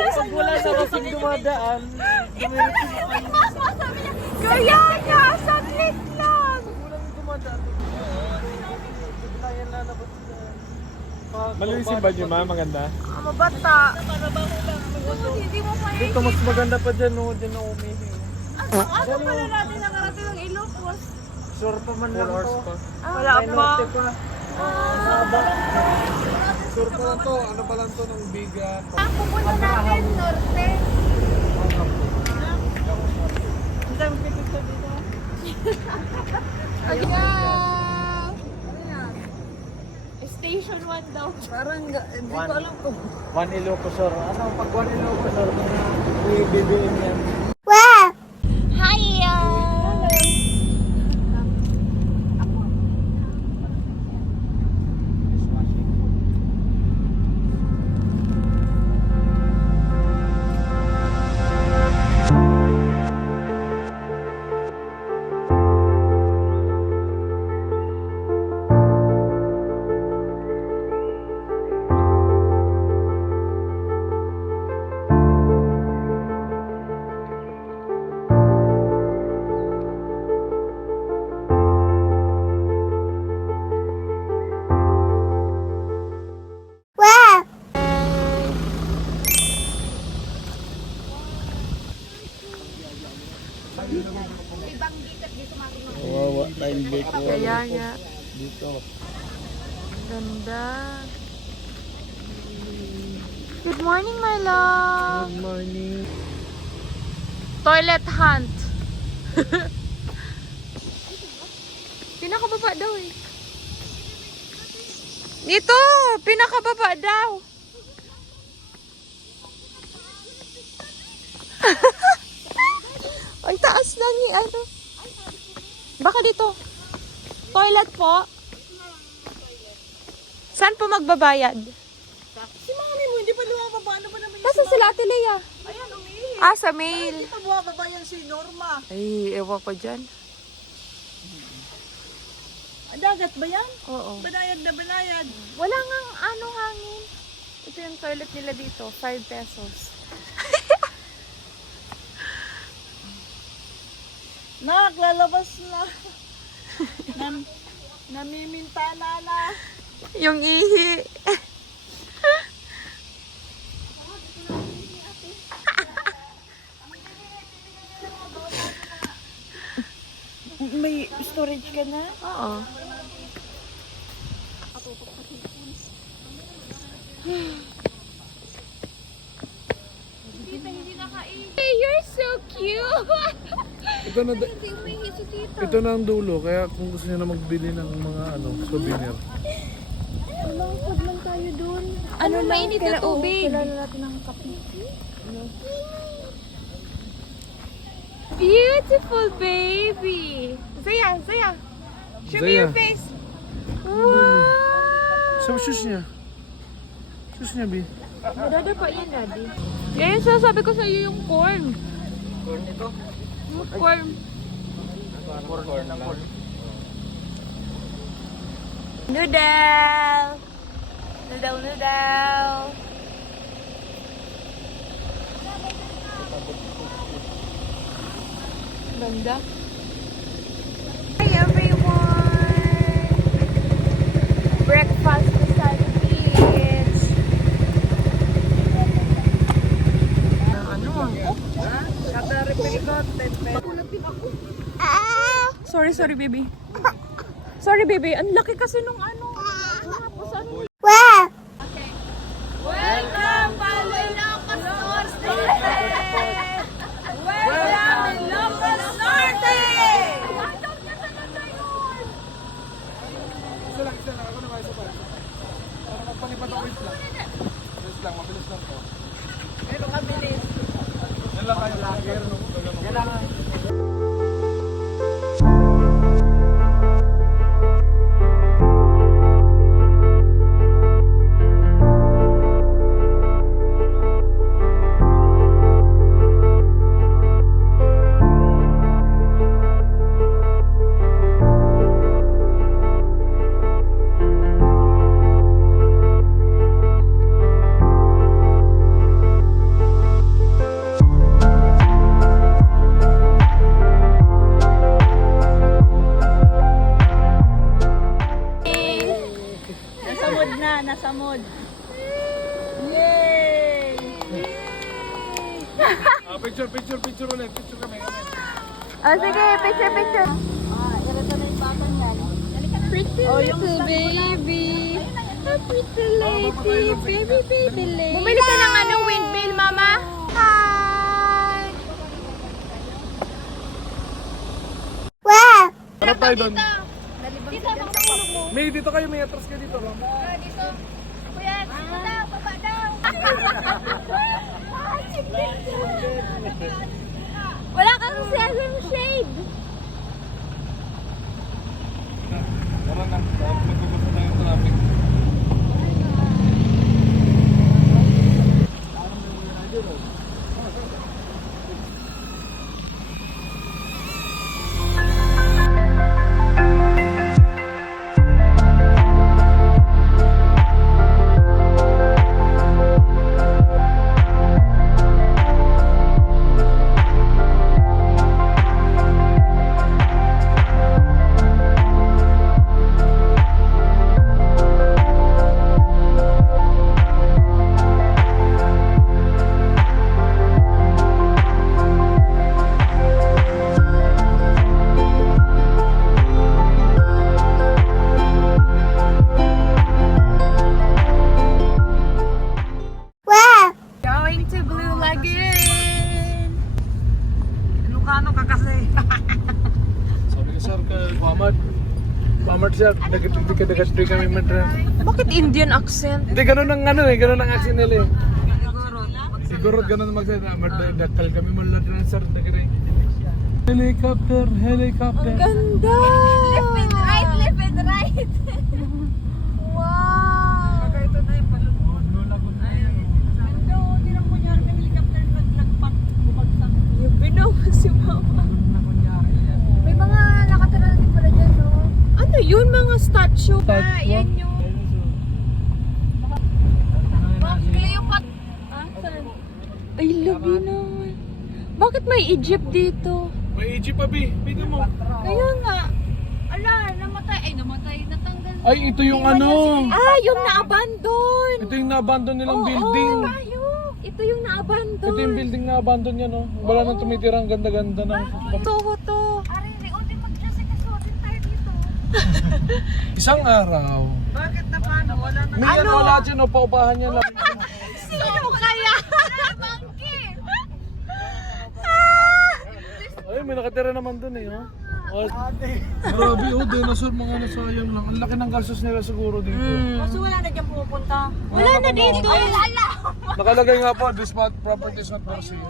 Pag wala sa kasing dumadaan, dumiretso na kayo. Kaya nga, saglit lang. Pag walang dumadaan, biglayan lalabas sila. Malinis yung badyo, ma? Maganda? Mabata. Hindi mo pa Dito mas maganda pa dyan, no? Dyan ako umihi. Ano pala natin nakarating ng Ilocos? Sure pa man lang to. Wala May pa. norte pa. Sure pa lang to. Ano pa lang to ng bigat. Pupunta natin norte. Ang dami pikit sa dito. Station 1 daw. Parang hindi ko alam kung One Ilocos Sur. Ano pag One Ilocos Sur may BBM yan. Hiya! Wawa tayong beko. Kaya nga. Dito. Ganda. Good morning, my love. Good morning. Toilet hunt. Pinakababa daw eh. Dito! Pinakababa daw. Ang taas lang ni ano. Baka dito. Toilet po. Saan po magbabayad? Si mami mo, hindi pa lumababa. Ano ba naman yung Nasa sila Ate Lea. Ayan, umihi. Ah, sa mail. Hindi pa bumababa yan si Norma. Ay, ewan ko dyan. Dagat ba yan? Oo. Banayad na banayad. Wala ngang ano hangin. Ito yung toilet nila dito. 5 pesos. Lalabas na. Namimintana na. Yung ihi. May storage ka na? Oo. Hey, you're so cute! Ito na, Hindi umihi si Tito. ito na ang dulo. Kaya kung gusto niyo na magbili ng mga souvenir. Malangkod lang tayo dun. Ano mainit na tubig? Kailangan natin ng kape. Beautiful baby! Zaya, Zaya! Show me Zaya. your face! Wow! Sa shoes niya. Shoes niya, Bi. Dada pa yan, Daddy. Yan yung sasabi ko sa iyo yung corn. Corn ito? Yung corn. Corn lang. Noodle! Noodle, noodle! Ganda. Hi everyone! Breakfast beside the beach. Sorry, sorry baby. Sorry baby, ang laki kasi nung ano. Tapos ano. Welcome to Ilocos Norte! Welcome to Ilocos Norte! Isa lang. Ako naman, isa pa. Para magpalipat ako wait lang. Wait lang, mabilis lang to. Pero kabilis. Yan lang kayo. Kailangan. Picture ulit. Picture kami. Oh, sige, picture. Irata na yung batang yan. Pretty little baby. A pretty lady, baby lady. Bumili ka ng ano, windmill, mama? Hi! Harap tayo doon. Dito, makatulog mo. May dito kayo, may atras kayo dito. Dito. Kuya, dito daw, baba daw. Wala kang sesame shade. Tara na, magbubusa na yung traffic. Going to Blue Lagoon. Ilocano ka kasi. Sabi ko sir, Muhammad sir, dagat-dagat kami madra. Bakit Indian accent? Hindi, ganun ang ano eh, ganun ang action nila eh. Siguro. Siguro ganun magsalita, madakal kami mula na sir, dagat eh. Helicopter. Ganda! Left and right. Wow! Ito na yung palubon. Ayun. Ganda, hindi lang kunyari may helicopter naglagpak. Bumagsak. Yung binawa si mama. May mga nakatira na din pala dyan, no? Ano yun, mga statue? Ah, yan yung... Cleopatra. Ay, labi naman. Bakit may Egypt dito? May Egypt pa bi, bigyan mo. Kaya nga. Ala, namatay, natanggal. Ay, ito yung ano. Ah, yung na-abandon. Ito yung na-abandon nilang Oo, building. ito yung na-abandon. Ito yung building na abandon niya, no? Wala nang tumitira, ang ganda-ganda na. Ito. Arili, uti magkasikasotin tayo dito. Isang araw. Bakit na paano? Wala na. May ano, wala dyan, no? Paupahan niya lang. Sino kaya? Ay, may nakatira naman dun eh, ha? Oh, grabe, oh, dinosaur, mga nasayang lang. Ang laki ng gastos nila siguro dito. Kasi wala na dyan pumupunta. Wala na dito. Nakalagay nga po, this property is not for sale.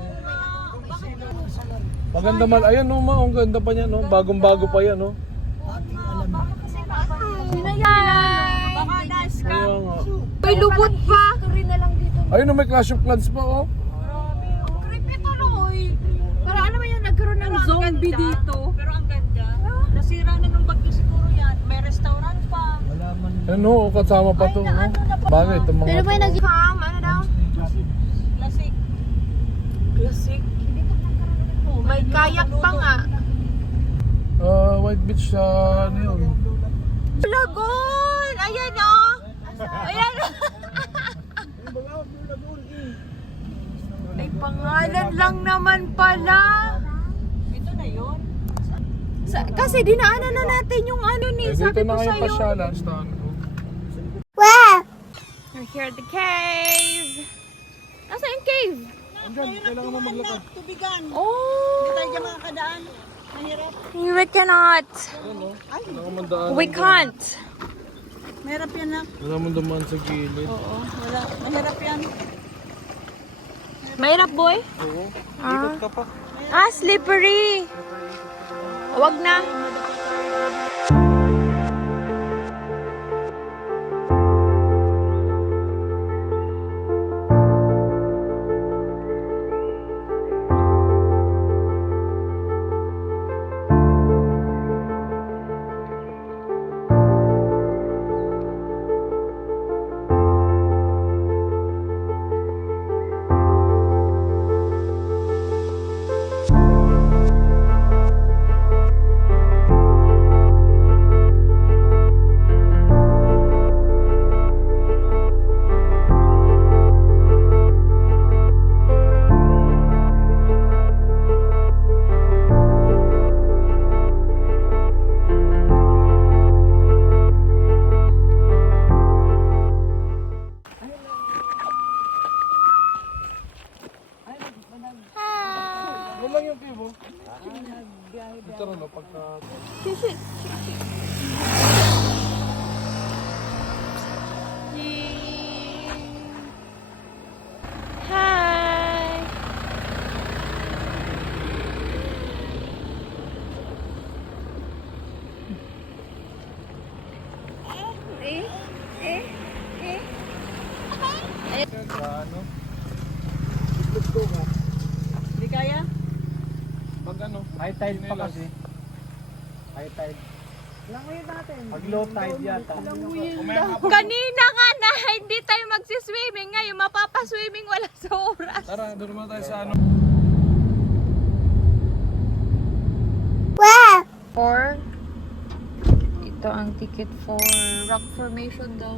Maganda man, ayan no, ang ganda pa niya, no? Bagong-bago pa yan, no? Baka das ka. Kaya nga. May lubot pa. Ayun, no, may Clash of Clans pa, oh. Creepy tuloy. Para ano ba yung nagkaroon ng zombie dito? Pero ang ganda. Nasira na nung bagyo siguro yan. May restaurant pa. Ayun, no, kasama pa to, no? Bagay, itong mga... Pero ba yung nag-farm? Ano daw? Classic. Classic. May kayak pa nga. White Beach sa, ano yun? Lagoon! Ayan o! Ayan o! May pangalan lang naman pala. Ito na yun. Kasi dinaanan na natin yung ano ni. Eh, Sabi dito na ko ngayon sa'yo. pasyalan, stand ko. We're here at the cave. Nasa yung cave? Andyan, kailangan mo maglakad. Tubigan. Hindi Oh! tayo dyan makakadaan. Mahirap. We cannot. Kailangan mo daan. We can't. Mahirap yan na. Kailangan mo dumaan sa gilid. Oo. Wala. Mahirap yan. Mahirap, boy? Oo. Ah. Ka pa. Slippery. Wag na. Hi! Yun lang yung kibo. Ito rin, pagka... Hi! Ano? Hindi kaya? Pag ano? High tide pa kasi. High tide. Langoyin natin. Pag low tide yata. Kanina nga na hindi tayo magsiswimming. Ngayon mapapaswimming wala sa oras. Tara, doon naman tayo sa ano. For ito ang ticket for rock formation daw.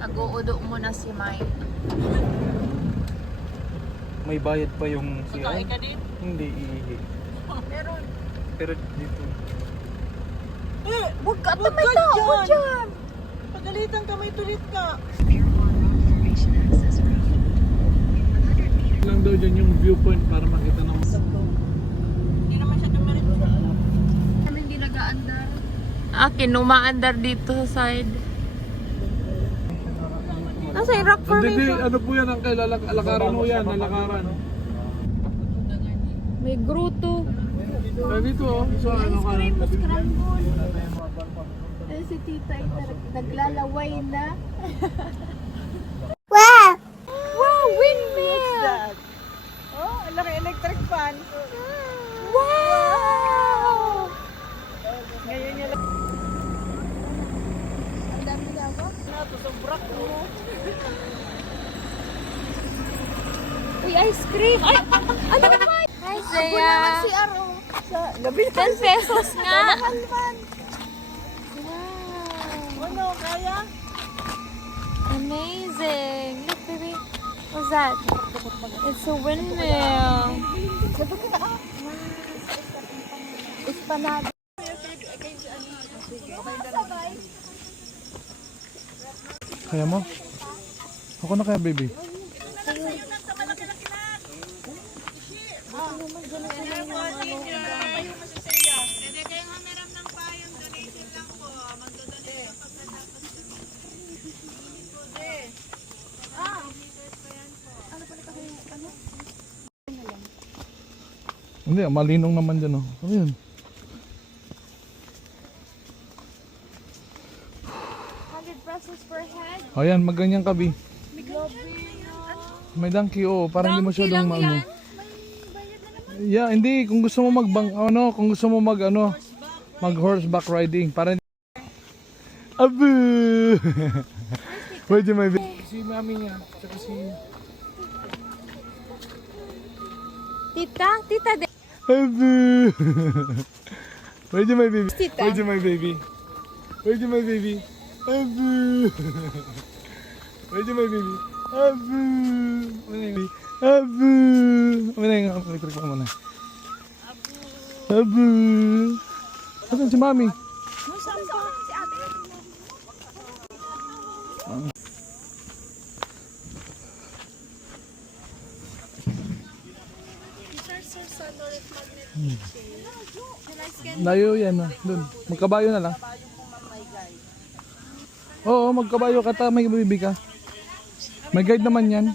Nag-uudo muna si Mike. May bayad pa yung Kakain ka din? Hindi, iihi. Meron. Pero dito. Huwag ka, Huwag may ka tao dyan. dyan. Pagalitan ka, may tulit ka. Lang daw dyan yung viewpoint para makita ng... Hindi naman siya dumiretso. Kami hindi nag-aandar. Kinumaandar dito sa side. Nasa yung rock Hindi, formation. ano po yan ang lakaran mo yan, lakaran. May gruto. Kaya dito oh, sa ano ka. Si tita ay naglalaway na. Wow, windmill! Oh, ang laki electric fan. Wow! Ngayon niya lang. Ang dami na ako. Sobrak mo. Uy, ice cream! Ay! Ano naman? Hi, Zaya! Si Aro. Gabi 10 pesos nga! naman. Wow! Ano, kaya? Amazing! Look, baby. What's that? It's a windmill. It's panado. Kaya mo? Ako na kaya baby. Hindi, malinong naman dyan oh. Ano yun? 100 pesos per head. O yan, magganyan ka, Bi. May donkey, oo. Parang hindi masyadong maano. Yeah, hindi. Kung gusto mo kung gusto mo mag horseback riding. Para Abu! Where'd you my baby? Si mami niya, tsaka si... Tita de. Abu! Where'd you my baby? Tita. Where'd you my baby? Where'd you my baby? Abu! Where'd you my baby? Abu! Abu! Muna yung electric pa muna. Abu! Asan si mami? Layo yan dun. Magkabayo na lang. Oo, magkabayo ka ta, may bibi ka. May guide naman yan.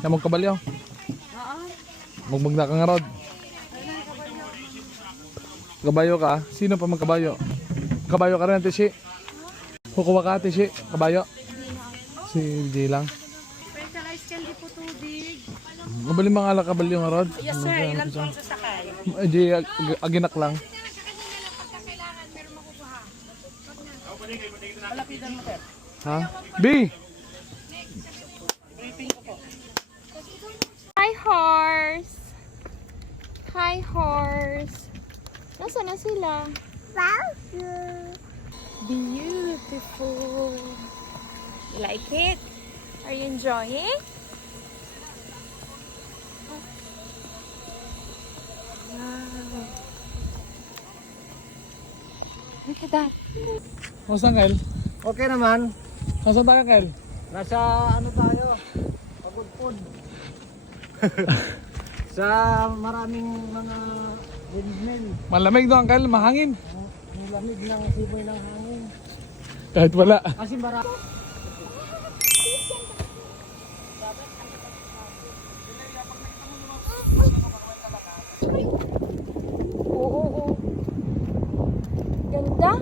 Na magkabalyo. Magmagna ka nga rod. Kabayo ka? Sino pa magkabayo? Kabayo ka rin, Tishi? Kukuha ka, Tishi? Kabayo? Si J lang. Mabali mga ala kabalyo nga rod? Yes sir, ilan po ang sasakay? J, aginak lang. Malapitan mo sir. Ha? B! Hi, horse! Hi, horse! Nasaan na sila? Beautiful! You like it? Are you enjoying? Wow! Look at that! Kamusta, Kyle? Okay naman. Kamusta ka, Kyle? Nasa ano tayo? Pagudpod. Sa maraming mga windmill. Malamig no, Uncle? Mahangin? Ang lamig ng simoy ng hangin. Kahit wala. Kasi marami. Oo. Ganda.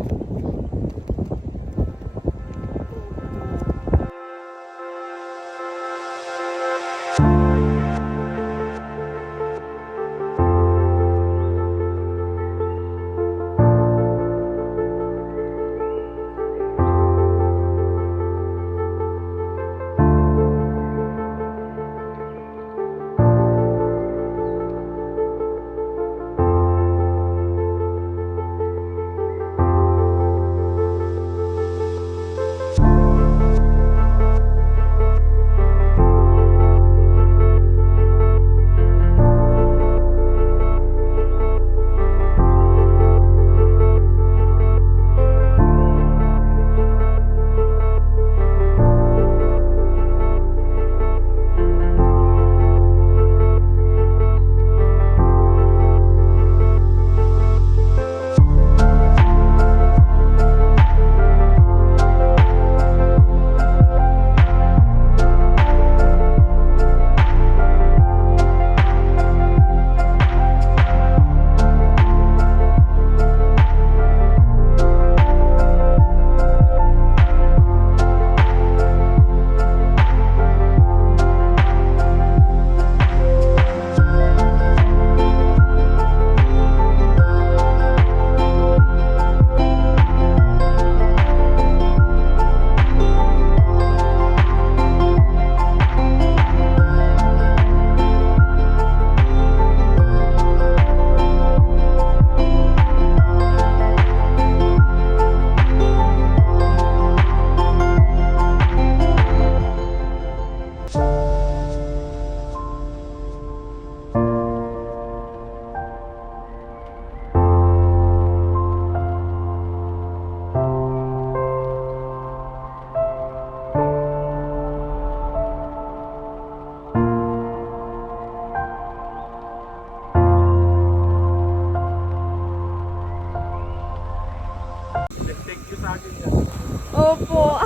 Opo.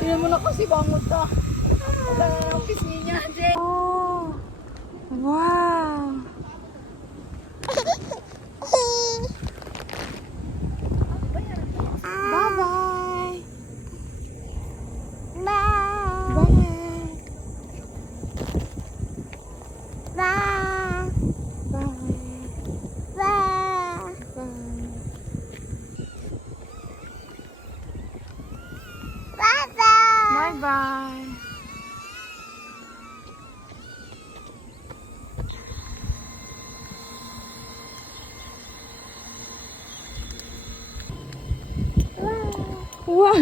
Tingnan mo na kasi bangot ka. Wala na ang pisngi niya. Oh. Wow. Bye-bye. Bye-bye. Wow.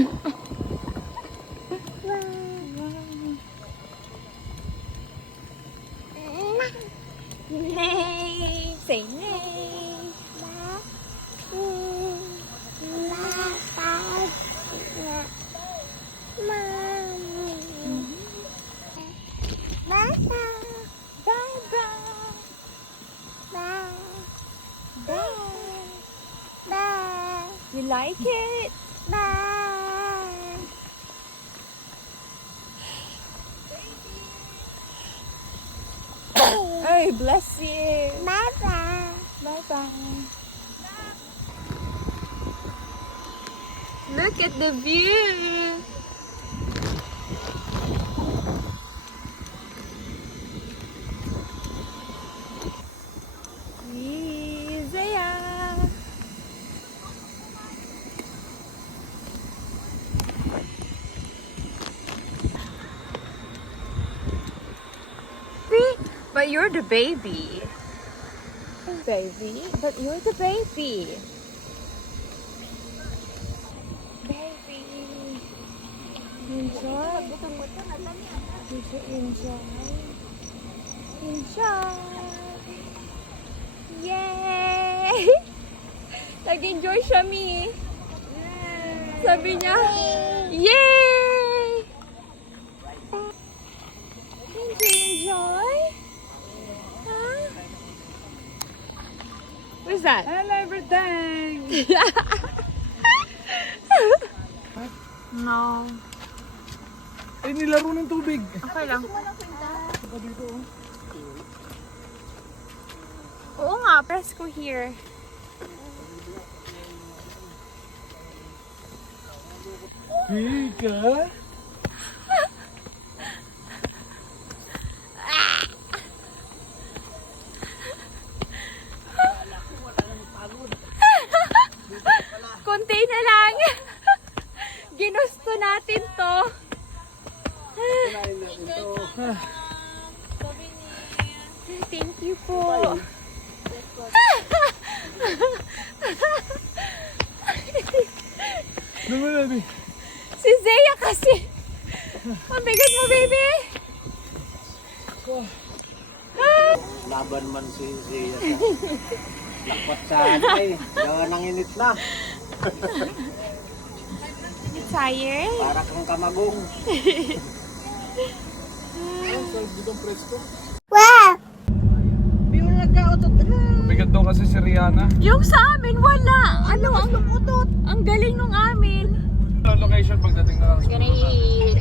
Nay. Say nay. You like it? Oh, bless you. Bye-bye. Bye-bye. Look at the view. Zaya. See? But you're the baby. Baby, but you're the baby. Baby. Enjoy. Enjoy. Enjoy. Yay! Nag-enjoy siya, Mi. Sabi niya, yay! is that? Hello, everything! No. Ay, nilaro ng tubig. Okay lang. Oo nga, press ko here. Hika? Konti na lang. Ginusto natin to. Thank you po. Naman natin. Si Zea kasi. Ang bigat mo, baby. Laban man si Zia. Lakpat sa ay. Gawa ng init na. You tired? Para kang kamagong. May mga nagka-utot. Bigat daw kasi si Rihanna. Yung sa amin, wala. Ano, ang lukutot. Ang galing nung amin. Location pagdating na lang. Great.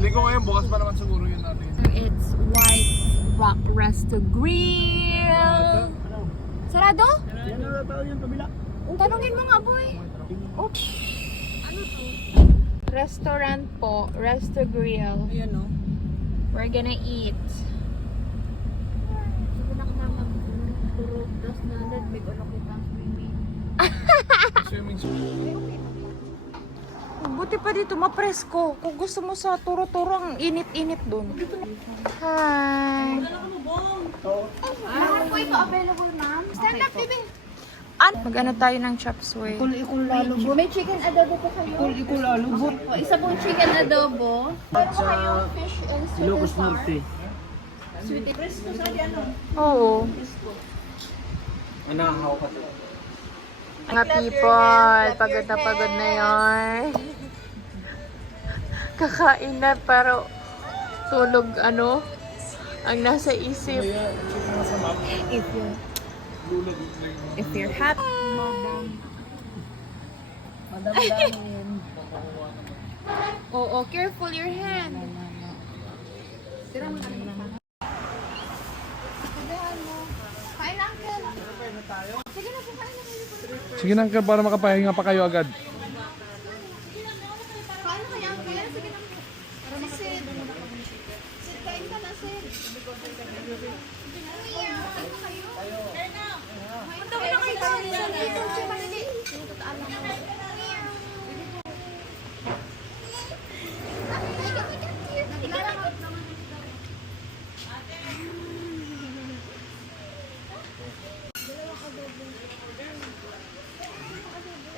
Hindi ko ngayon, bukas pa naman siguro yun natin. It's White Rock Resto Grill. Sarado? Yan na tao yung kabila. Tanungin mo nga, boy. Oops. Ano to? Restaurant po. Resto Grill. Ayan o. We're gonna eat. Swimming pool. Buti pa dito, mapresko. Kung gusto mo sa turo-turo, ang init-init dun. Hi. Meron po ito available, ma'am. Stand up, baby. Mag-ano tayo ng chop suey? Ikul lalo. May chicken adobo po kayo. Ikul lalo. Po, isa pong chicken adobo. Meron po kayong fish and sweet and Ilocos sour. Norte. Sweet and fresco sa di ano? Oo. Anahaw ka to. Mga people, pagod na yun. Kakain na pero tulog ang nasa isip. If you're happy. Oo, careful your hand. Kain na, uncle. Sige na po, kain na kayo. Sige na Uncle, para makapahinga pa kayo agad. Kain na kayo, uncle. Sige na. Sid. Sid, kain ka na, Sid. Kuya, kain na kayo. Punta mo na kayo sa dito.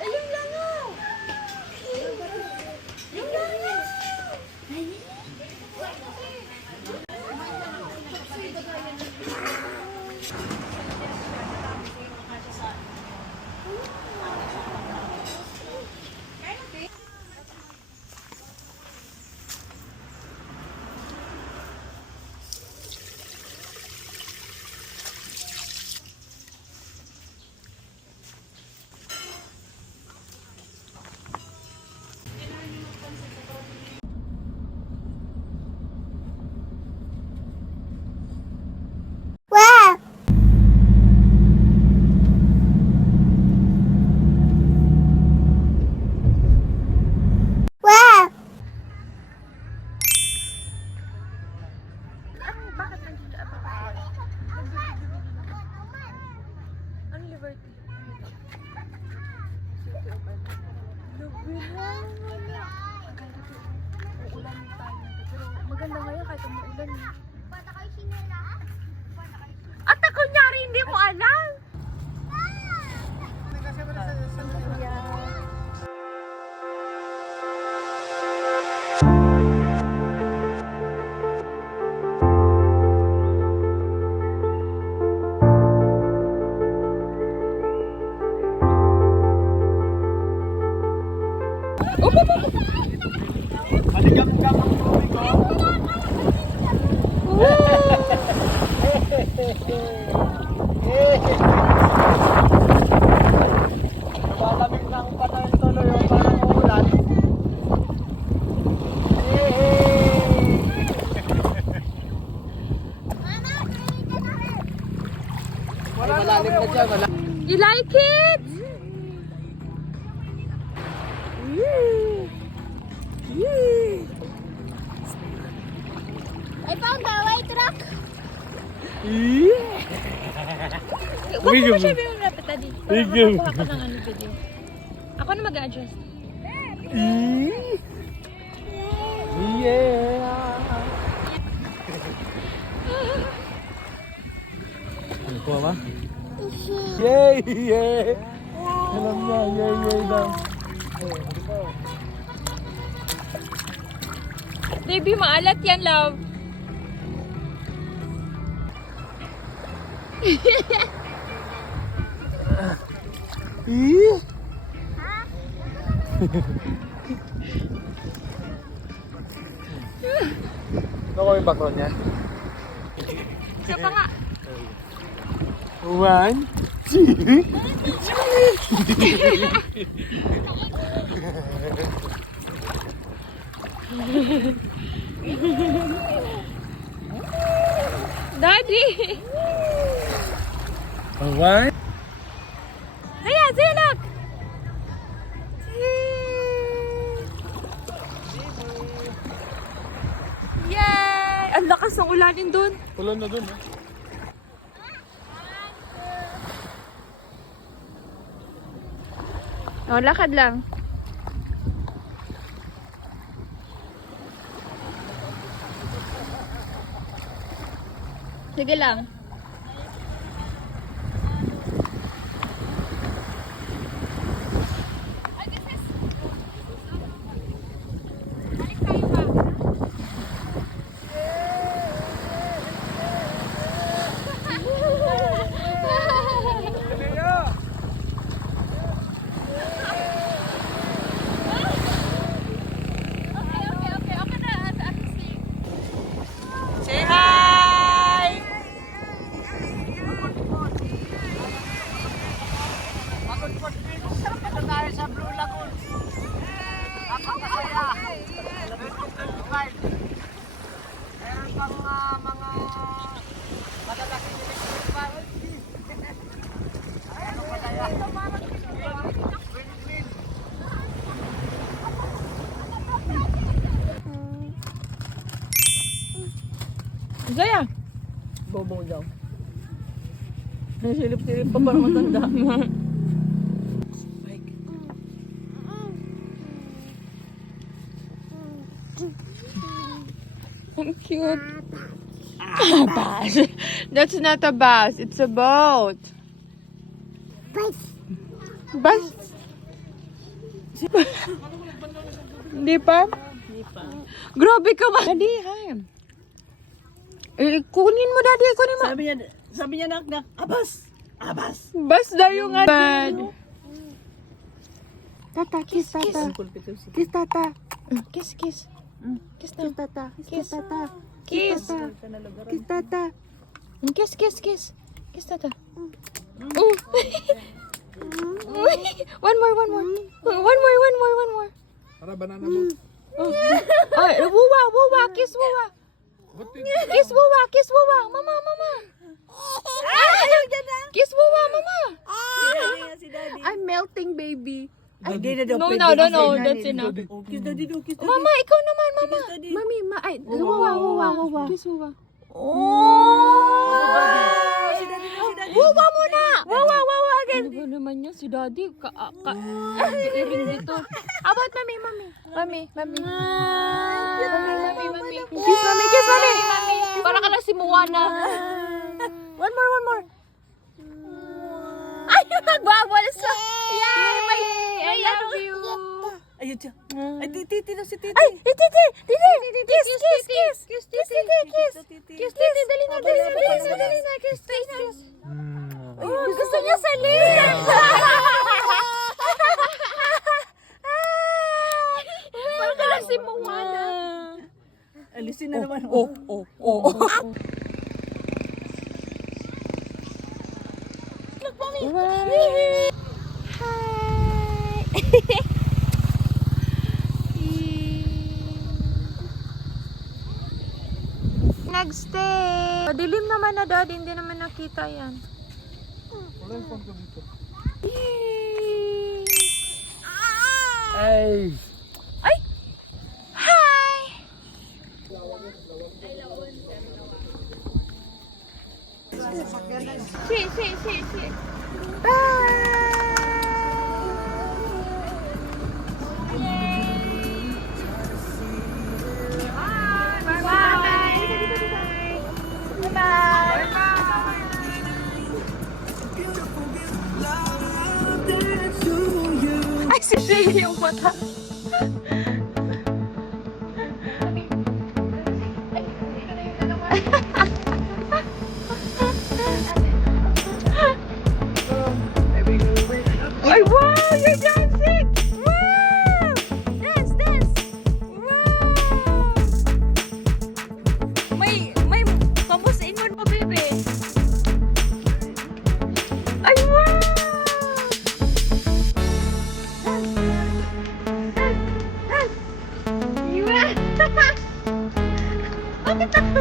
Ayun lang oh. Yung lang Ano Liberty? Uulan tayo. Pero maganda ngayon kahit umuulan. At ako kunyari hindi mo alam. Maligam-gam ang tubig ko. You like it? I found the right truck. Huwag mo siya yung rapid daddy. Para makakuha ka ng ano video. Ako na mag-adjust. Ano ko ba? Yay! Yay! Alam niya, yay, yay daw. Baby, maalat yan, love. Ano ko yung background niya? Isa pa nga. 1, 2, Daddy! 1. Zaya, Zaya, look! Yay! Ang lakas ng ulanin dun. Ulan na dun. Oh, lakad lang. Sige lang. Say hi! Punta tayo sa Blue Lagoon. Napakasaya. Wild. Meron pang mga malalaking electric fan. Ano masaya? Win-win. Zaya! Bobo daw. Nasilip-silip pa para matanda. Ang cute. A bus. That's not a bus. It's a boat. Bus. Bus? Hindi pa? Hindi pa. Grabe ka ba? Daddy, hi. Kunin mo, Daddy. Kunin mo. Sabi niya nak, abas! Abas! Bus daw yung bad. Tata, kiss tata. Kiss tata. Kiss, kiss. Kiss tata. Kiss tata. Kiss. Kiss tata. Kiss, kiss, kiss. Kiss tata. One more. One more. Para banana mo. Ay, wuwa. Kiss wuwa. Kiss wuwa. Mama. Kiss wuwa, mama. Si Daddy. I'm melting, baby. Hindi na daw No, pwede. that's enough. Kiss Daddy daw, kiss Daddy. Mama, ikaw naman, mama. Kiss Daddy. Mami, wuwa. Kiss wuwa. Si Daddy daw, si Daddy. Wuwa muna! Wuwa again! Ano ba naman yan? Si Daddy, iring dito. How about mami? Mami. Kiss mami! Para ka lang si Moana. One more. Ay, nagbabal sa... Yay! I love you! Ayun siya. Ay, titi daw si Titi. Ay, titi! Kiss, titi! Dali na, kiss, titi! Gusto niya salin! Parang ka lang si Moana. Alisin na naman. Next day. Madilim naman na, Daddy. Hindi naman nakita yan. Wala yung phone ko dito. Yay! Ay! Ay! Hi! Si. Ay, sisi yung mata. Ay, wow! You're dancing! Wow! Dance! Wow! May kamusain mo pa, bebe. Ay, wow! Bakit ako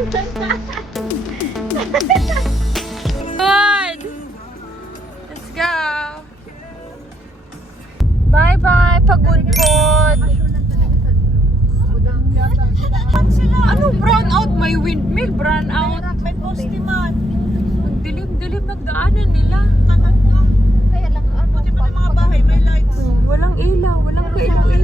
Good! Let's go! Bye-bye, pagod-pod! Ano, brown out? May windmill, brown out. May poste man. Ang dilim-dilim nagdaanan nila. Kaya lang, Buti pa ng mga bahay, may lights. Walang ilaw, walang kailaw-ilaw.